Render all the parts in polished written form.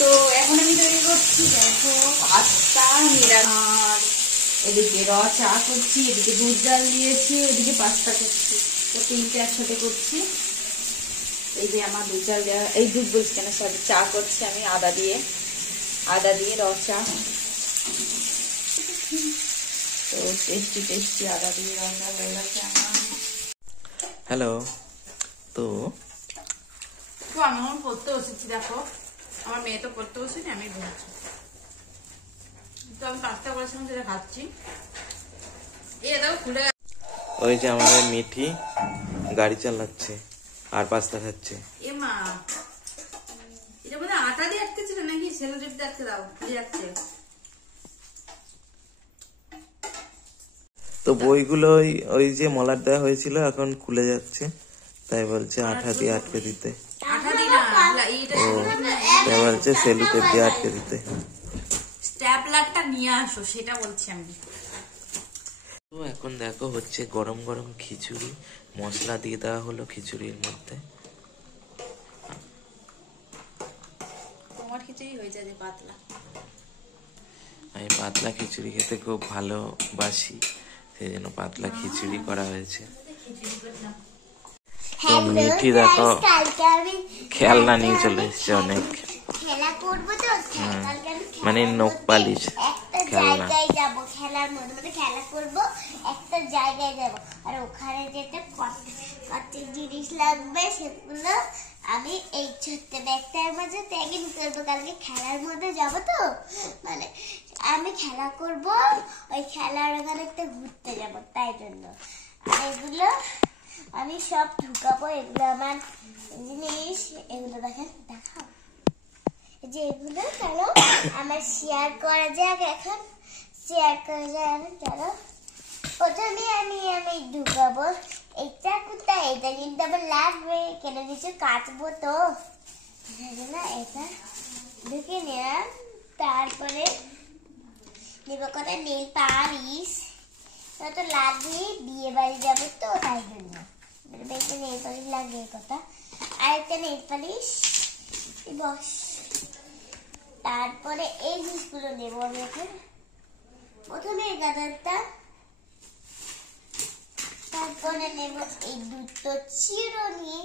তো এখন আমি তৈরি করছি দেখো পাস্তা নিরামিষ, এদিকে র চা করছি, এদিকে দুধ জাল দিয়েছি, ওদিকে পাস্তা করছি। তো তিনটে একসাথে করছি। এই যে আমার দুধ জাল দেওয়া, এই দুধ বলছি কেন, সরি, চা করছি আমি আদা দিয়ে র চা। তো টেস্টি টেস্টি আদা দিয়ে র চা হয়ে গেছে আমার। হ্যালো। তো আমি এখন পড়তে বসেছি, দেখো আমার মেয়ে তো পড়তে বসেনি, আমি ঘুরছি। তো আমি পাস্তা করেছিলাম যেটা খাচ্ছি। এই দেখো খুলে, ওই যে আমাদের মিঠি গাড়ি চালাচ্ছে আর পাস্তা খাচ্ছে। এ মা, এটা বোধ হয় আটা দিয়ে আটকেছিল নাকি সেলো টেপ দিয়ে আটকে দাও, দিয়ে যাচ্ছে। তো বইগুলো ওই যে মলাট দেওয়া হয়েছিল এখন খুলে যাচ্ছে, তাই বলছে আঠা দিয়ে আটকে দিতে। আঠা দিয়ে না, এইটা তাই বলছে সেলো টেপ দিয়ে আটকে দিতে। স্ট্যাপলারটা নিয়ে আসো, সেটা বলছি আমি। তো এখন দেখো হচ্ছে গরম গরম খিচুড়ি, মশলা দিয়ে দেওয়া হলো খিচুড়ির মধ্যে। তোমার খিচুড়ি হয়ে যায় পাতলা। আমি পাতলা খিচুড়ি খেতে খুব ভালোবাসি, সেই জন্য পাতলা খিচুড়ি করা হয়েছে। তো মিঠি দেখো খেলনা নিয়ে চলে এসছে অনেক, মানে নখ পালিশ খেলনা। খেলার মধ্যে মানে খেলা করবো, একটা জায়গায় যাবো, আর ওখানে যেতে কত জিনিস লাগবে সেগুলো আমি এই ছোট্ট ব্যাগটার মাঝে প্যাকিং করবো। কালকে খেলার মধ্যে যাবো, তো মানে আমি খেলা করব, ওই খেলার ওখানে একটা ঘুরতে যাবো, তাই জন্য। আর এগুলো আমি সব ঢুকাবো, এগুলো আমার জিনিস। এগুলো দেখাও যে এগুলো চলো আমার শেয়ার করা যাক। এখন শেয়ার করা যায়, চলো প্রথমে আমি ঢুকাবো। এটা কোথায়, এটা কিন্তু আমার লাগবে, কেন কিছু কাটবো তো, না এটা ঢুকে নিলাম। তারপরে নেবো কটা নেল পালিশ, তো লাগবে, বিয়ে বাড়ি যাবো তো তাই জন্য একটা নেল পালিশ লাগবে কথা, আর একটা নেল পালিশ বস। তারপরে এই জিনিসগুলো নেবো আমি এখন। প্রথমে এই গাদারটা, তারপরে নেব এই দুটো চিরুনি,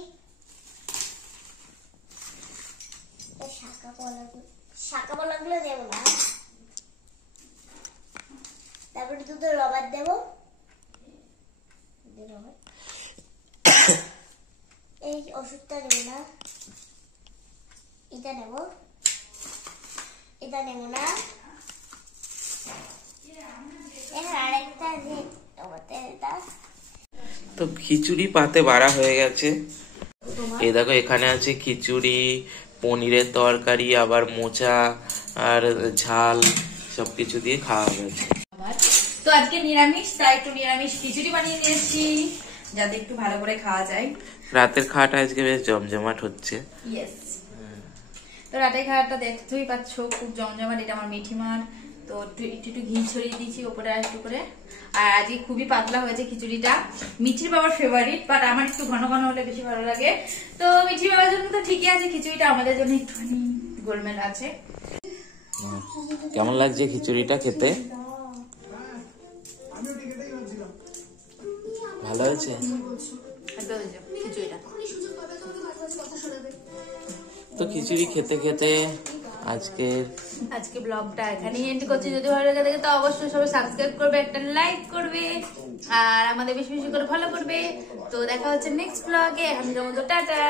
শাখা পলাগুলো দেবো না। তারপরে দুটো রবার দেবো, এই ওষুধটা নেবো না, এটা নেব, এটা নেব না। আরেকটা যে এটা। তো খিচুড়ি পাতে বাড়া হয়ে গেছে। এই দেখো এখানে আছে খিচুড়ি, পনিরের তরকারি, আবার মোচা আর ঝাল, সবকিছু দিয়ে খাওয়া হয়েছে। তো আজকে নিরামিষ, তাই একটু নিরামিষ খিচুড়ি বানিয়ে নিয়েছি যাতে একটু ভালো করে খাওয়া যায়। রাতের খাওয়াটা আজকে বেশ জমজমাট হচ্ছে। ইয়েস, তো রাতের খাওয়াটা দেখতেই পাচ্ছ খুব জমজমাট। এটা আমার মিঠিমার, তো একটু ঘি ছড়িয়ে দিয়েছি ওপরে আর একটু করে। আর আজকে খুবই পাতলা হয়েছে খিচুড়িটা। মিঠির বাবার ফেভারিট, বাট আমার একটু ঘন ঘন হলে বেশি ভালো লাগে। তো মিঠির বাবার জন্য তো ঠিকই আছে, খিচুড়িটা আমাদের জন্য একটুখানি গোলমেল আছে। কেমন লাগছে খিচুড়িটা খেতে? ভালো হয়েছে খিচুড়িটা। তো খিচুড়ি খেতে খেতে আজকে ব্লগটা এখানেই এন্ড করছি। যদি ভালো লাগে থাকে তো অবশ্যই সবাই সাবস্ক্রাইব করবে, একটা লাইক করবে, আর আমাদের বেশি বেশি করে ফলো করবে। তো দেখা হচ্ছে নেক্সট ব্লগে। এখন টাটা।